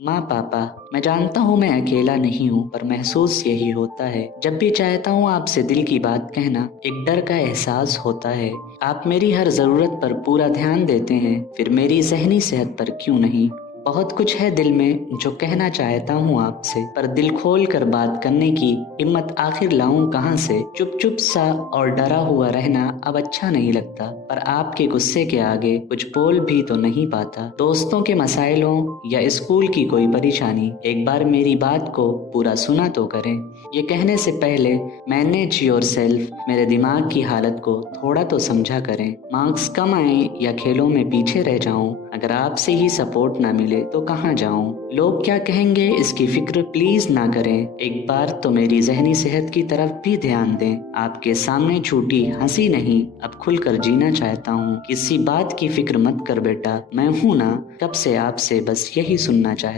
माँ पापा, मैं जानता हूँ मैं अकेला नहीं हूँ, पर महसूस यही होता है। जब भी चाहता हूँ आपसे दिल की बात कहना, एक डर का एहसास होता है। आप मेरी हर ज़रूरत पर पूरा ध्यान देते हैं, फिर मेरी ज़हनी सेहत पर क्यों नहीं। बहुत कुछ है दिल में जो कहना चाहता हूँ आपसे, पर दिल खोल कर बात करने की हिम्मत आखिर लाऊं कहाँ से। चुप चुप सा और डरा हुआ रहना अब अच्छा नहीं लगता, पर आपके गुस्से के आगे कुछ बोल भी तो नहीं पाता। दोस्तों के मसाइलों या स्कूल की कोई परेशानी, एक बार मेरी बात को पूरा सुना तो करें। ये कहने से पहले मैनेज योर सेल्फ, मेरे दिमाग की हालत को थोड़ा तो समझा करें। मार्क्स कम आए या खेलों में पीछे रह जाऊं, अगर आपसे ही सपोर्ट ना मिले तो कहाँ जाऊं। लोग क्या कहेंगे इसकी फिक्र प्लीज ना करें, एक बार तो मेरी जहनी सेहत की तरफ भी ध्यान दें। आपके सामने झूठी हंसी नहीं, अब खुलकर जीना चाहता हूँ। किसी बात की फिक्र मत कर बेटा, मैं हूं ना, कब से आपसे बस यही सुनना चाहता